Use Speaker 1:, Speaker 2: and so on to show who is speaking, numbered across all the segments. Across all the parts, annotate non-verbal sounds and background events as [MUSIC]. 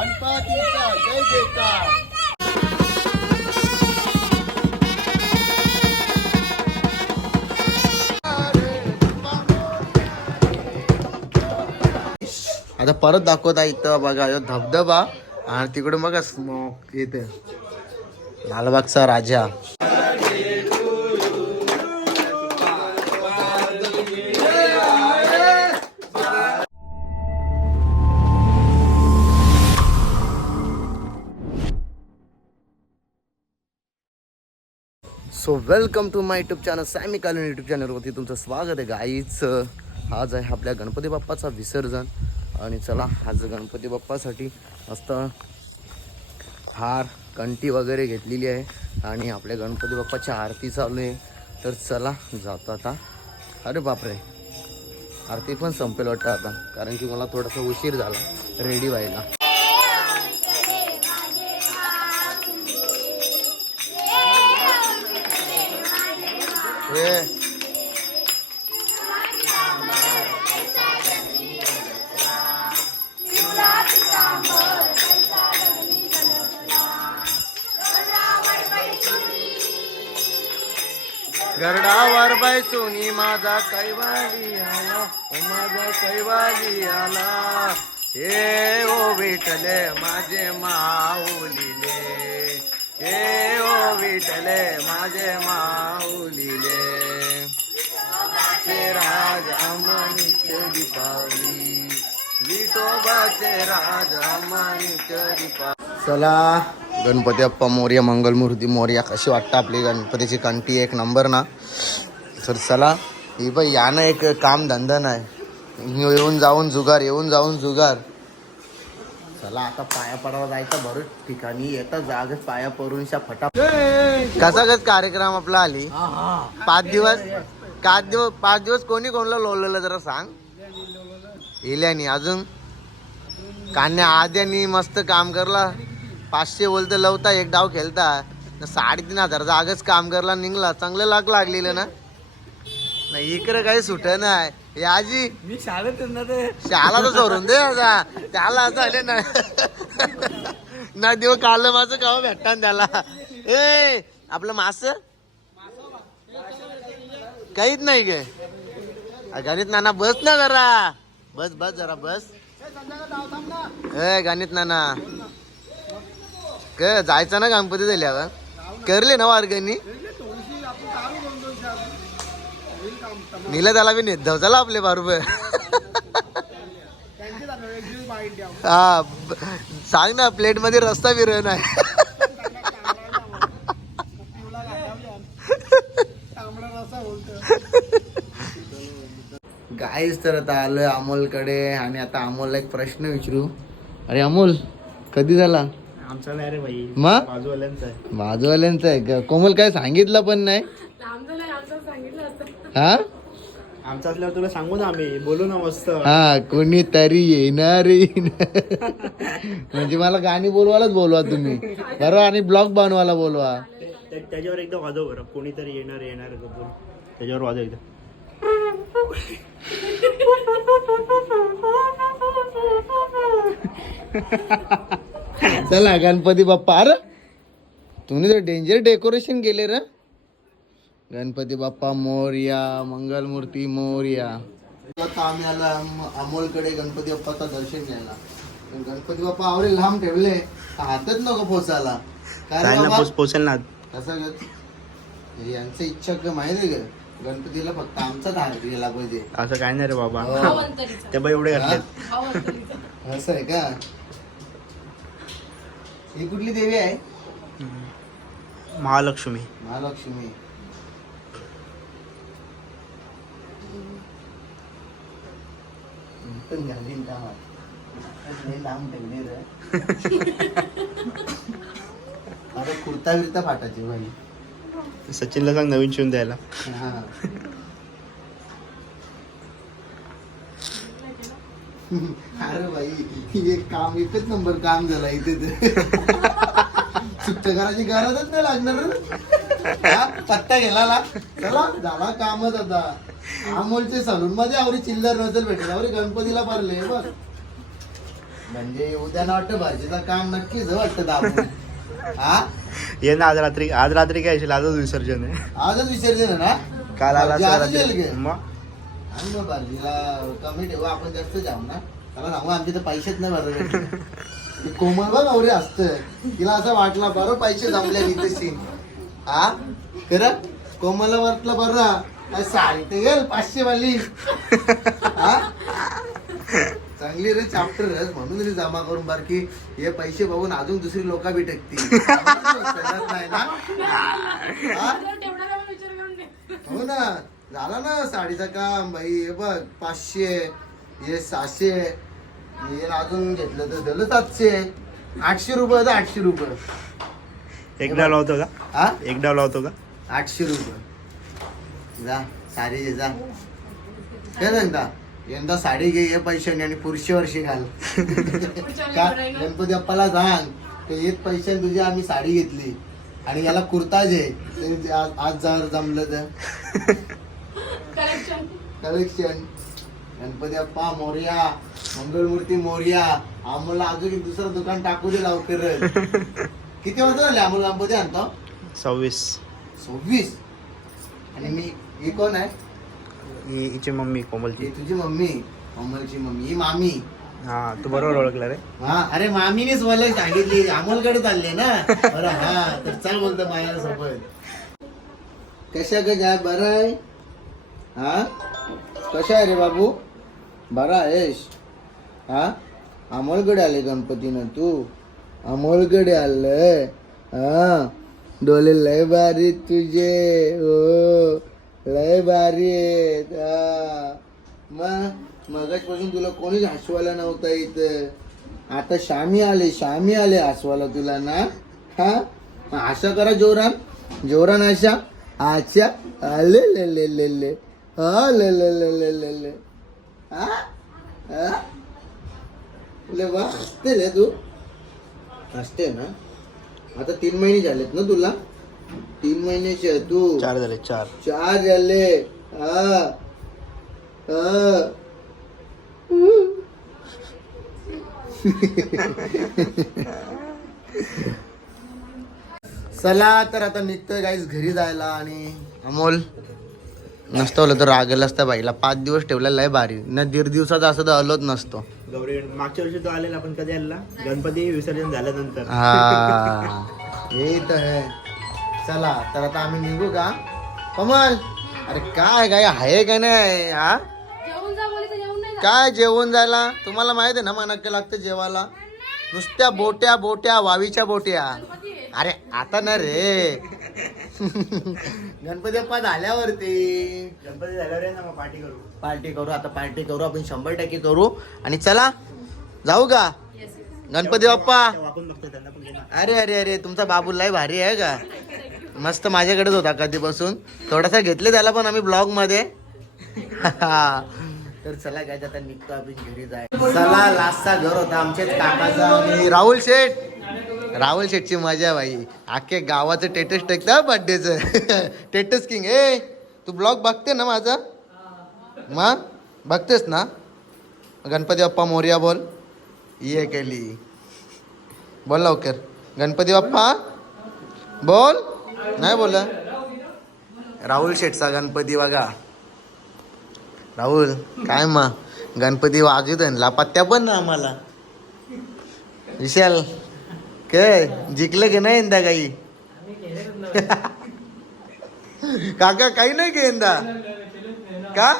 Speaker 1: गणपतीचा जय जयकार. आता परत दाखवता इथं बघा धबधबा. आणि तिकडून बघा स्मोक येते लालबागचा राजा. So welcome to my YouTube channel Sammy Kalan YouTube चॅनलवरती तुमचं स्वागत आहे गाईच आज आहे आपल्या गणपती बाप्पाचा विसर्जन. आणि चला आज गणपती बाप्पासाठी मस्त हार कंटी वगैरे घेतलेली आहे. आणि आपल्या गणपती बाप्पाची आरती चालू आहे. तर चला जातो आता. अरे बापरे. आरती पण संपेल वाटतं आता. कारण की मला थोडासा उशीर झाला. रेडी व्हायला. हे. गरडावर बैसूनी माझा कैवाली आला. ओ माझा कैवाली आला. हे ओ भेटले माझे माऊली हे ओ विठले माझे माऊलीले. चे राज अमनित दीपावली. विठोबाचे राज अमनित दीपा चला गणपती अप्पा मोर्या मंगलमूर्ती मोर्या कशी वाटतं आपली गणपतीची कंटी एक नंबर ना? तर चला ही बाई यानं एक काम धंदा नाही. येऊन जाऊन जुगार येऊन जाऊन जुगार. चला आता पाया पडावा जायचं भरूच ठिकाणी. येतं जागच पाया पडूनशा फटा कसा कस कार्यक्रम आपला आली? पाच दिवस पाच दिवस पाच दिवस कोणी कोणला लोळलेलं जरा सांग. इल्यानी अजून? कान्या आद्यानी मस्त काम करला. पाचशे बोलतं लवता एक डाव खेळता. साडेतीन हजारचा आगच काम करला निघला. चांगलं लाग लागलेलं ना? नाही इकडे काही सुट नाही. हे आजी
Speaker 2: मी शाळेत ना ते.
Speaker 1: शाला तर सोडून दे आता. त्याला आले ना ना देव काल माझं गाव भेटता त्याला. ए आपलं मास? काहीच नाही गे गणित नाना बस ना जरा. बस बस जरा बस. ए गणित नाना. क जायचं ना गणपती झाल्यावर करले ना वर्गणी निला त्याला बी नेत चला आपले बरोबर हा सांग ना प्लेटमध्ये रस्ता विरळ नाही गाईच तर आता आलोय अमोलकडे आणि आता अमोलला एक प्रश्न विचारू. अरे अमोल कधी झाला?
Speaker 2: आमचा नाही रे भाई.
Speaker 1: मग?
Speaker 2: बाजूवाल्यांचा आहे.
Speaker 1: बाजूवाल्यांचं आहे का? कोमल काय सांगितलं पण नाही? हा?
Speaker 2: आमचा असल्यावर तुला सांगू ना आम्ही बोलू ना मस्त.
Speaker 1: हा कोणीतरी येणार येणार. म्हणजे मला गाणी बोलवायलाच बोलवा तुम्ही. बरोबर आणि ब्लॉग बनवायला बोलवा.
Speaker 2: ते- ते- त्याच्यावर एकदा वाजव बरं. कोणीतरी येणार येणार बोल त्याच्यावर वाजव एकदा.
Speaker 1: चला गणपती बाप्पा. अरे तुम्ही तर डेंजर डेकोरेशन केले र. गणपती बाप्पा मोर्या मंगलमूर्ती मोर्या. आता आम्ही आला अम- अमोलकडे गणपती बाप्पाचं दर्शन घ्यायला. गणपती बाप्पा आवरे लांब ठेवले. हातच नको पोचायला. काय रे
Speaker 2: जायला
Speaker 1: बाबा?
Speaker 2: पोच पोचेल ना.
Speaker 1: कसं ग? हे यांचं इच्छा का माहिती आहे का गणपतीला फक्त आमचाच हात गेला पाहिजे.
Speaker 2: असं काय नाही रे बाबा.
Speaker 1: हो.
Speaker 2: ते बाई एवढे
Speaker 1: हा? असं आहे का? ही कुठली देवी आहे?
Speaker 2: महालक्ष्मी.
Speaker 1: महालक्ष्मी. पण घालीन कामात लय लांब ठेवली रे आता कुर्ता बिरता फाटायची भाई
Speaker 2: सचिनला सांग नवीन शिवून द्यायला
Speaker 1: हा अरे भाई एक काम एकच नंबर काम झाला इथे ते सुट्ट करायची गरजच नाही लागणार रे. हा, पत्ता गेला ला. चला झाला कामच आता अमोलचे सलून मध्ये आवरी चिल्लर नसेल भेटेल आवरी गणपतीला भरले बघ म्हणजे उद्या ना वाटतं भाजीचं काम नक्कीच वाटतं दाबून. हा?
Speaker 2: ये ना आज रात्री आज रात्री काय येशील आजच विसर्जन आहे.
Speaker 1: आजच विसर्जन आहे ना?
Speaker 2: काल आला असं
Speaker 1: येईल
Speaker 2: रात्री? मग?
Speaker 1: आणि मग भाजीला कमी ठेवू आपण जास्त जाऊ ना. त्याला सांगू आमचे तर पैसेच नाही बरोबर कोमल बघ नवरी असतं तिला असं वाटलं बरं पैसे जमले इथेशी हा? खरं? कोमलला वाटलं बरं. काय साडी तर पाचशे वाली. [LAUGHS] हा? चांगली रे चाप्टर म्हणून रे जमा करून बार की हे पैसे बघून अजून दुसरी लोक बी टेकतील. [LAUGHS] समजत नाही ना? हा? हो ना. झाला ना साडीचं काम बाई. हे बघ पाचशे हे सहाशे. हे अजून घेतलं तर झालं सातशे. आठशे रुपये तर आठशे रुपये.
Speaker 2: एक डाव लावतो का?
Speaker 1: हा?
Speaker 2: एक डाव लावतो का?
Speaker 1: आठशे रुपये. जा साडी घे जा. काय सांगता यंदा साडी घे हे पैशाने आणि पुढच्या वर्षी घाल. का गणपती बाप्पाला सांग ते येत पैशाने तुझी आम्ही साडी घेतली. आणि याला कुर्ता जे ते आज आज जर जमलं तर. कलेक्शन गणपती बाप्पा मोर्या. मंगलमूर्ती मोर्या. आम्हाला अजून एक दुसरं दुकान टाकू दे लवकर किती वाजता झाले आम्हाला गणपती आणतो?
Speaker 2: सव्वीस.
Speaker 1: सव्वीस. आणि मी ही कोण आहे?
Speaker 2: ही हिची मम्मी कोमलची.
Speaker 1: ही तुझी मम्मी. अमलची मम्मी ही मामी.
Speaker 2: हा तू बरोबर ओळखला रे.
Speaker 1: हा अरे मामीनेच मला सांगितली. अमोलकडे चालले ना. बरं हा तर चल बोलतो माझ्या सोबत. कशा ग जाय बरं आहे? हा? कशा आहे रे बाबू? बरा आहेस? हा? अमोलकडे आले गणपतीनं तू? अमोलकडे आलंय? हा? डोले लय भारी तुझे. हो. लय भारी आहेत मग मगाचपासून तुला कोणीच हसवायला नव्हता इथं. आता शामी आले शामी आले हसवायला तुला ना? हा? आशा करा जोरान. जोरान आशा. आशा. आले ले ले ले ले ले. ले ले ले ले ले हा? ले वा हसते ले तू. हसते ना? आता तीन महिने झालेत ना तुला? तीन महिन्याची आहे तू।
Speaker 2: चार झाले चार।
Speaker 1: चार झाले हा हा चला तर आता निघतोय गाईस घरी जायला आणि अमोल नसतं तर रागेल असता बाईला. पाच दिवस ठेवलेला आहे भारी. न दीड दिवसाचा असं तर आलोच नसतो.
Speaker 2: गौरी मागच्या वर्षी तो आलेला आपण कधी आलेला? गणपती विसर्जन झाल्यानंतर.
Speaker 1: हा. हे तर आहे चला तर आता आम्ही निघू का? कमल अरे काय काय आहे काय नाही? हा? काय जेवण जायला? तुम्हाला माहीत आहे ना मनक्के लागतं जेवायला? नुसत्या बोट्या बोट्या वावीच्या बोट्या. अरे आता ना रे. गणपती बाप्पा झाल्यावरती.
Speaker 2: गणपती झाल्यावर आहे ना मग पार्टी करू.
Speaker 1: पार्टी करू आता पार्टी करू आपण शंभर टक्के करू. आणि चला जाऊ का? गणपती बाप्पा. अरे अरे अरे तुमचा बाबू लय भारी आहे का मस्त माझ्याकडेच होता कधीपासून. थोडासा घेतले त्याला पण आम्ही ब्लॉगमध्ये. तर चला काय आता निघतो आपण घरी जाय. चला लास्टचा घर होता आमच्याच काकाचा आणि राहुल शेठ. राहुल शेठची मजा भाई. अख्खे गावाचं टेटस टेकतं बड्डेचं टेटस किंग ए तू ब्लॉग बघते ना माझा? मग बघतेस ना? गणपती बाप्पा मोर्या बोल. ये केली. बोल लवकर. गणपती बाप्पा बोल. नाही बोल राहुल शेठचा गणपती बघा. राहुल काय मग गणपती वाजू ना पत्त्या पण ना आम्हाला. विशाल काय जिंकलं की नाही यंदा काही? [LAUGHS] काका काही नाही की यंदा? का?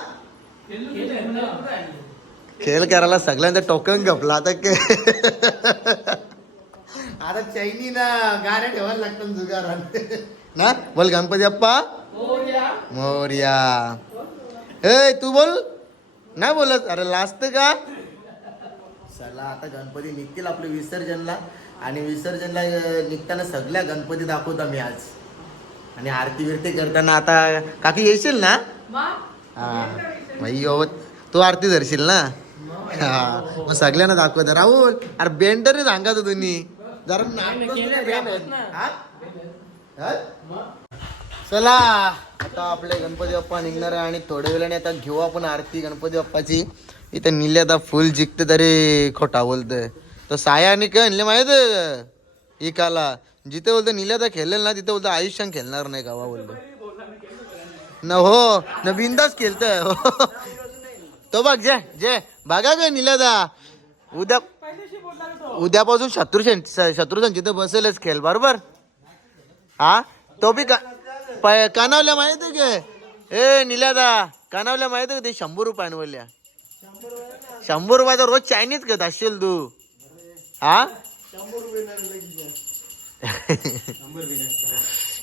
Speaker 1: खेळ करायला सगळ्यांचा टोकन गपला आता. के [LAUGHS] आता चैनी ना गाड्या ठेवायला लागतात जुगारात ना? बोल गणपती अप्पा. मोर्या. ए तू बोल. नाही बोलत. अरे लास्ट का? चला आता गणपती निघतील आपले विसर्जनला. आणि विसर्जनला निघताना सगळ्या गणपती दाखवतो मी आज. आणि आरती बिरती करताना आता काकी येशील ना? हा. तू आरती धरशील ना? हा. मग सगळ्यांना दाखवत. राहुल अरे बेंडर सांगा तो तुम्ही. जरा. हा? हा? चला. आता आपले गणपती बाप्पा निघणार आहे आणि थोड्या वेळाने आता घेऊ आपण आरती गणपती बाप्पाची. इथं निले आता फुल जिंकते तरी खोटा बोलतोय. तर सायाने काय आणले माहीत? एकाला. जिथे बोलतो निल्यादा खेळेल ना तिथे बोलतो आयुष्यात खेळणार नाही गावा बोलतो न हो न बिंदास खेळतोय. हो [LAUGHS] तो बघ जे जे. बघा ग निल्यादा उद्या उद्यापासून शत्रुशन शत्रुसंचित बसेलच खेळ बरोबर? हा? तो बी का प- कानावल्या माहीत आहे ए निल्यादा कानावल्या माहीत आहे का ते शंभर रुपयांवरल्या शंभर रुपयाचा रोज चायनीज घेत असशील तू. हा?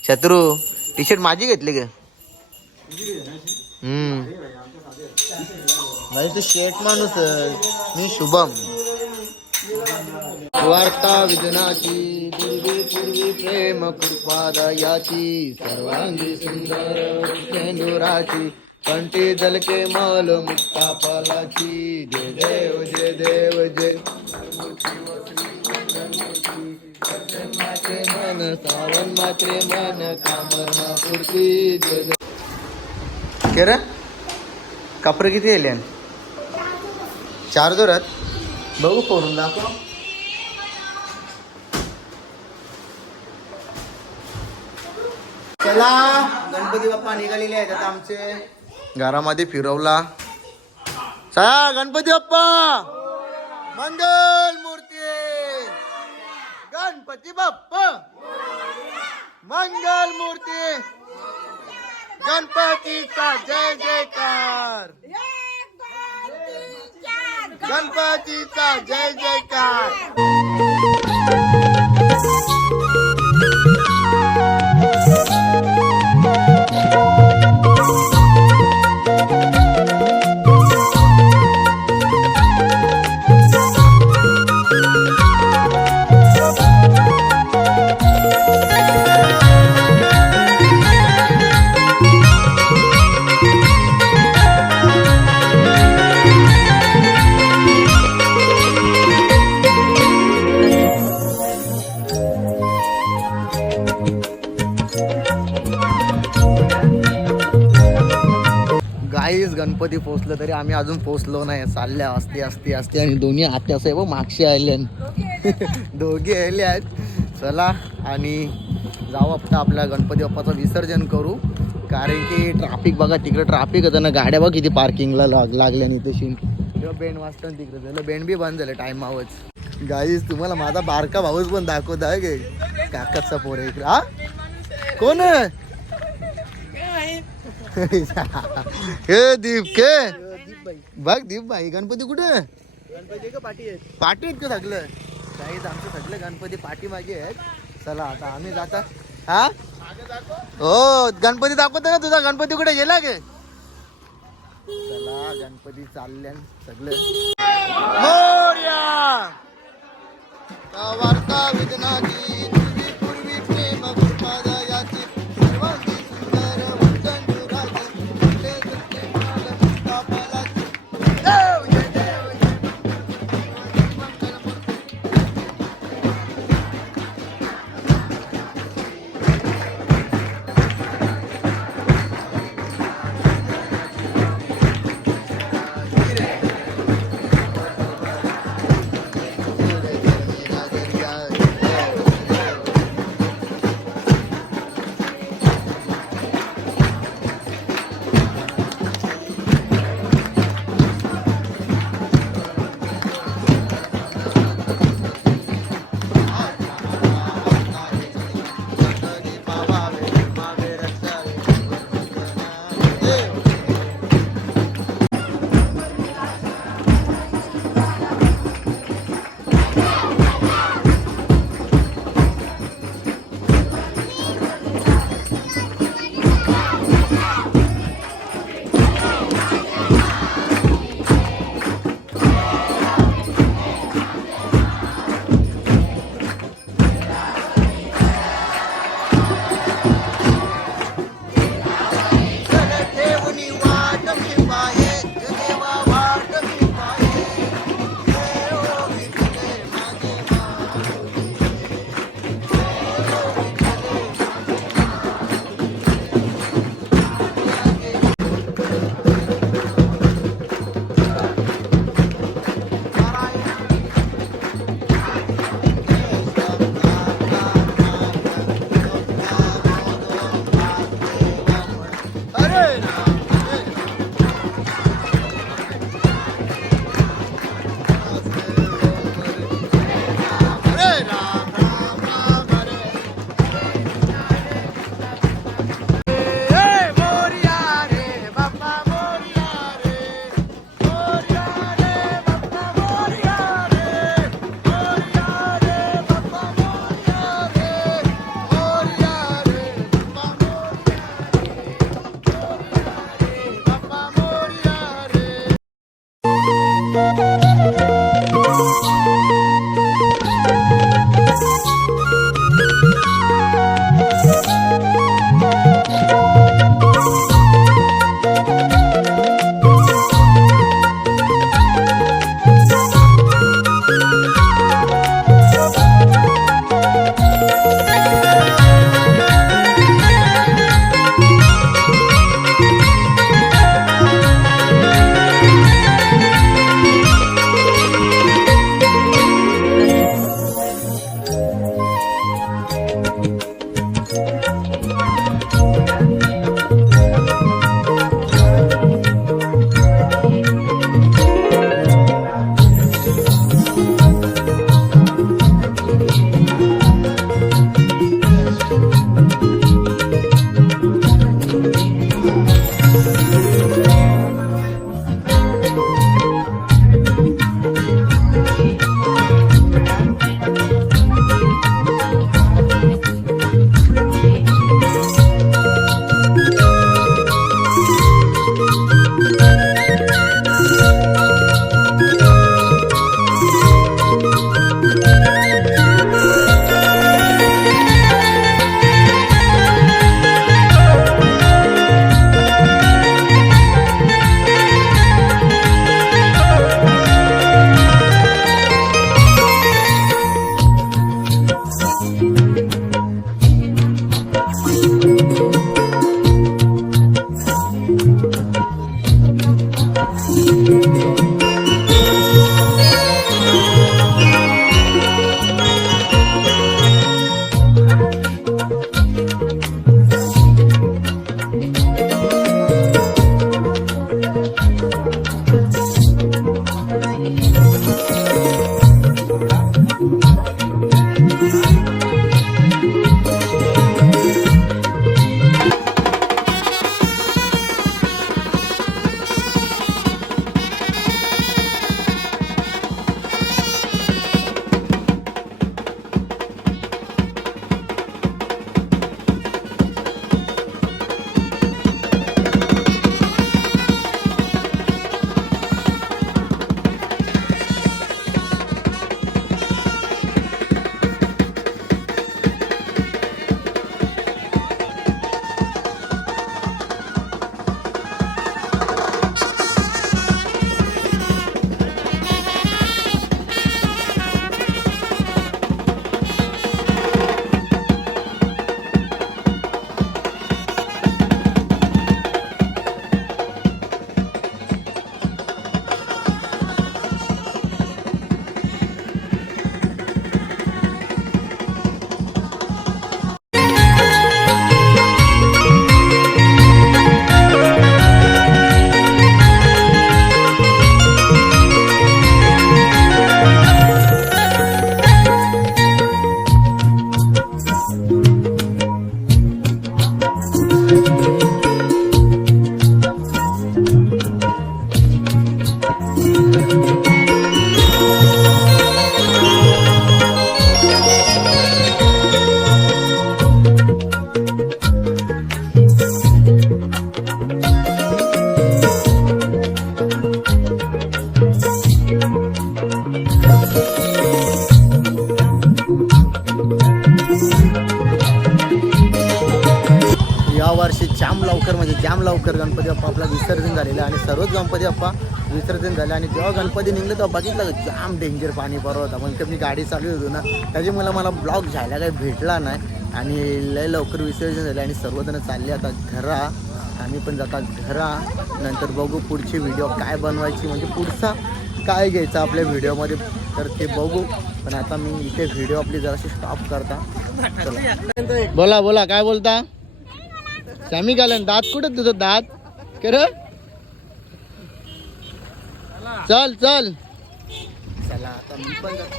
Speaker 1: शत्रू टी शर्ट माझी घेतली ग हम्म. तू शेट माणूस मी शुभम. वार्ता विजनाची पूर्वी पूर्वी प्रेम कृपादयाची सर्वांगी सुंदर सेंदुराची कंठी जलके मल मुक्ता पालाची जय देव जय देव जय. मात्रे मन सावन मात्रे मन कामना पूर्ती जय देव. के रे? कपडे किती येले चार जोरात? बघू फोडून दाखव. चला. गणपती बाप्पा निघालेले आहेत आता आमचे. घरामध्ये फिरवला. चला गणपती बाप्पा. मंगल मूर्ती. गणपती बाप्पा. मंगल मूर्ती. गणपतीचा जय जयकार. गणपतीचा जय जयकार. असलं तरी आम्ही अजून पोचलो नाही. चालल्या असते असते असते आणि दोन्ही आत्या असं व मागशी आले [LAUGHS] दोघे आले आहेत. चला आणि जाऊ आपला आपल्या गणपती बाप्पाचं विसर्जन करू. कारण की ट्राफिक बघा तिकडे ट्राफिक होतं ना. गाड्या बघ किती पार्किंगला लाग लागल्या नाही तशी तेव्हा बेंड वाजता ना तिकडे झालं. बेंड बी बंद झालं टायमावरच गाईज तुम्हाला माझा बारका भाऊच पण दाखवत आहे गे काकाचा पोर आहे इकडे. हा? कोण [LAUGHS] हे दीप के? बघ दीप भाई गणपती कुठे?
Speaker 2: गणपती का पाठी आहेत.
Speaker 1: पाठी आहेत का सगळं? काही आमचं सगळं गणपती पाठी मागे आहेत. चला आता आम्ही जाता. हा? हो गणपती दाखवतो ना तुझा. गणपती कुठे? गेला गे चला गणपती चालल्या सगळे. मोरया! वार्ता विघ्नाची झाले आणि जेव्हा गणपती निघले तेव्हा बघितलं जाम डेंजर पाणी पडत होता. म्हणजे मी गाडी चालू होतो ना त्याच्यामुळे मला ब्लॉक जायला काही भेटला नाही. आणि लय लवकर विसर्जन झाले आणि सर्वजण चालले आता घरा. आम्ही पण जाता घरा. नंतर बघू पुढची व्हिडिओ काय बनवायची म्हणजे पुढचा काय घ्यायचा आपल्या व्हिडिओमध्ये तर ते बघू. पण आता मी इथे व्हिडिओ आपली जराशी स्टॉप करता. चला. बोला बोला काय बोलता? सॅमी घालन दात कुठं तुझं दात? कर चल चल. चला आता मी पण जातो.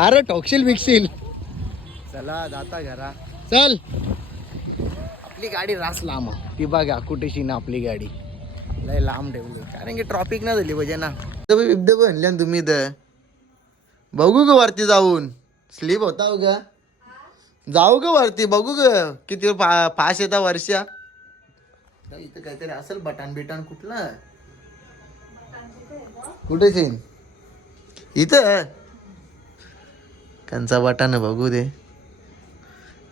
Speaker 1: अरे टोकशील मिक्सील चला जाता घरा. चल. आपली गाडी रास लांब. आहे. ती बघा कुठेशी ना आपली गाडी. लय लांब ठेवली. कारण की ट्रॉफिक ना झाली पाहिजे ना. बिबदे बनल्या तुम्ही तर बघू ग वरती जाऊन. स्लीप होता हो ग जाऊ ग वरती बघू ग. किती पा पास येता वर्षा. इथं काहीतरी असेल बटान बिटान कुठलं? कुठे सीन? इथं? कंचा बटान बघू दे.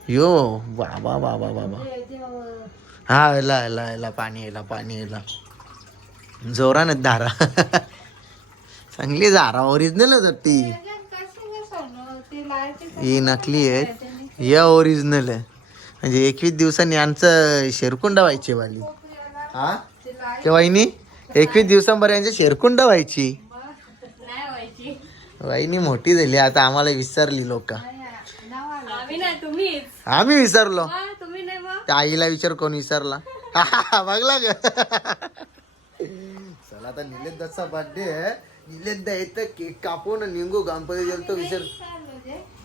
Speaker 1: यो बाबा बाबा बाबा. हा याला याला याला पाणी यायला पाणी यायला. जोरानं दारा. चांगली दारा ओरिजिनल ती ही नकली आहे. या ओरिजिनल आहे. म्हणजे एकवीस दिवसांनी यांचं शेरकुंड व्हायची वाली. हा? ते वहिनी एकवीस दिवसांपर्यंत यांची शेरकुंड व्हायची. वहिनी मोठी झाली आता आम्हाला विसरली लोक.
Speaker 3: आम्ही
Speaker 1: विसरलो.
Speaker 3: हा,
Speaker 1: त्या आईला विचार कोण विसरला. बघला ग. चला आता निलेश दत्तचा बर्थडे आहे. निलेश दा येतं केक कापून निघू गणपती गेलतो विसर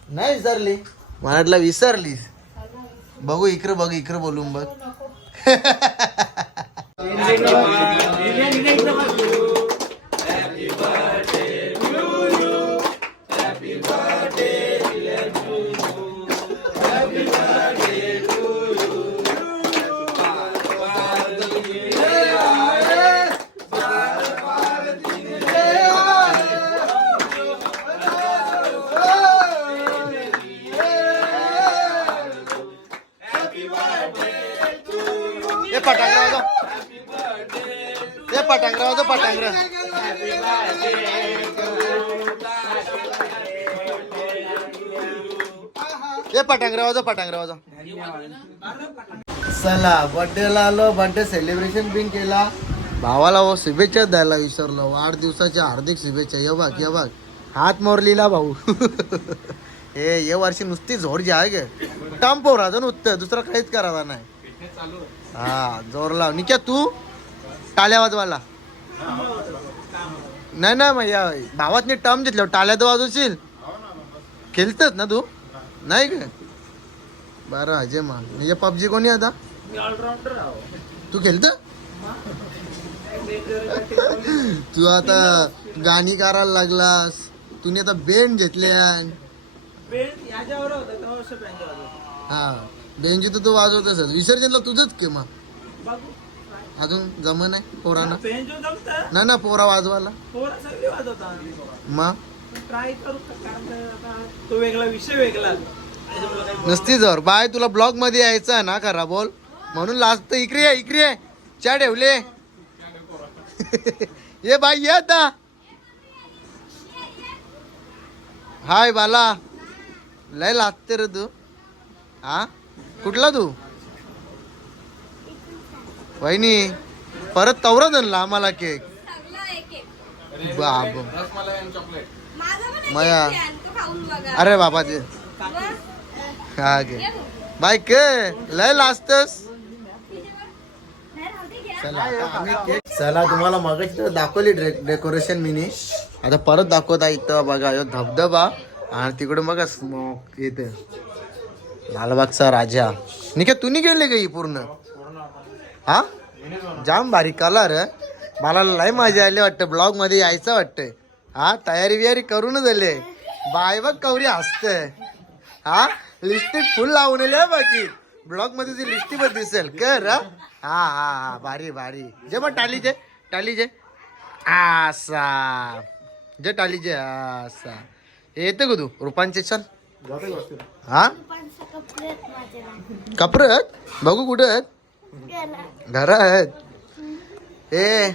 Speaker 1: नाही विसरली. मला वाटलं विसरलीस. बघू इकडे बघ इकडे बोलून बघ. [LAUGHS] हे हे पटांगरा वाजव पटांगरा चला बर्थडेला आलो बर्थडे सेलिब्रेशन बिन केला. भावाला व शुभेच्छा द्यायला विसरलो. वाढदिवसाच्या हार्दिक शुभेच्छा. ये बघ ये बघ. हात मोरलीला भाऊ. [LAUGHS] हे ये वर्षी नुसती झोड जी आहे गे. टाम पोराचं नुसतं दुसरं काहीच करायला नाही. हा जोर लाव. निक्या तू? टाळ्या वाजवाला नाही नाही मग या भावातनी टर्म घेतलं. टाळ्या तर वाजवशील. खेळतच ना तू? नाही का बरं अजय मग म्हणजे पबजी कोणी आता? तू खेळत? तू आता गाणी करायला लागलास. तुम्ही आता बेंड घेतले हा बेंजी तर तू वाजवतच विसर्जनला तुझंच के मग? अजून जमन आहे पोरांना? नाही ना पोरा वाजवायला. मग?
Speaker 4: ट्राय करू का? कारण का आता तो वेगळा विषय वेगळा.
Speaker 1: नसती जर. बाय तुला ब्लॉगमध्ये यायचं आहे ना खरा बोल. म्हणून लास्ट इकडे ये इकडे ये. च्या ठेवले. [LAUGHS] ये बाई ये आता. हाय बाला. लय लागते रे तू. हा? कुठला तू? वहिनी परत तवरा धनला आम्हाला केक. बाब. मया. अरे बाबा ते हा गे बाय के लय लाजतस? चला चला तुम्हाला मगाशी तर दाखवली डेकोरेशन मिनी. आता परत दाखवता इथं बघा यो धबधबा. आणि तिकडं बघा स्मोक येत लालबागचा राजा. निके तू गेले का ही पूर्ण? हा? जाम भारी कलर मला लय मजा आली वाटतं. ब्लॉगमध्ये यायचं वाटतंय. हा तयारी बियारी करूनच झाले बाय बघ कवरी हसते हा? लिपस्टिक फुल लावून बाकी. ब्लॉगमध्ये ती लिपस्टिक पण दिसेल. कर हा. हा हा भारी भारी. जे मग टालीचे टालीचे आसा. जे टालीचे आसा. हे येतं का तू रुपांचे छान हा? कपर आहेत बघू कुठे आहेत. घरा आहेत. ए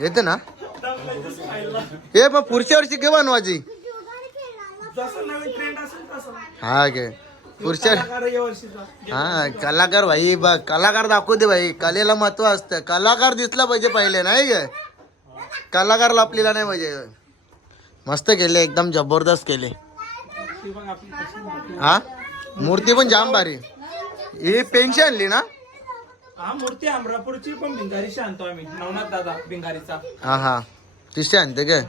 Speaker 1: येते ना. ए मग पुढच्या वर्षी घे बनवायची हा घे. पुढच्या हा कलाकार भाई बघ कलाकार दाखवू दे भाई. कलेला महत्त्व असतं. कलाकार दिसला पाहिजे पहिले नाही गे कलाकार लपलेला नाही पाहिजे. मस्त केले एकदम जबरदस्त केले. हा? मूर्ती पण जाम भारी. ही पेन्शन आणली ना?
Speaker 4: हा मूर्ती अमरापूरची पण भिंगारीची आणतो आम्ही. नवनाथ दादा भिंगारीचा.
Speaker 1: हा हा. तिसरी आणते काय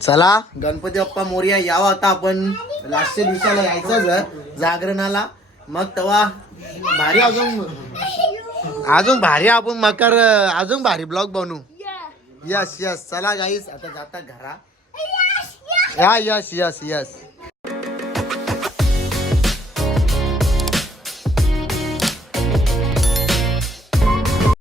Speaker 1: चला. गणपती बाप्पा मोर्या यावं आता आपण. लास्ट दिवसाला यायचंच आहे, जागरणाला मग तेव्हा भारी अजून अजून भारी आपण मकर अजून भारी ब्लॉग बनवू यस यस चला गाईस आता जाता घरा. या यस यस यस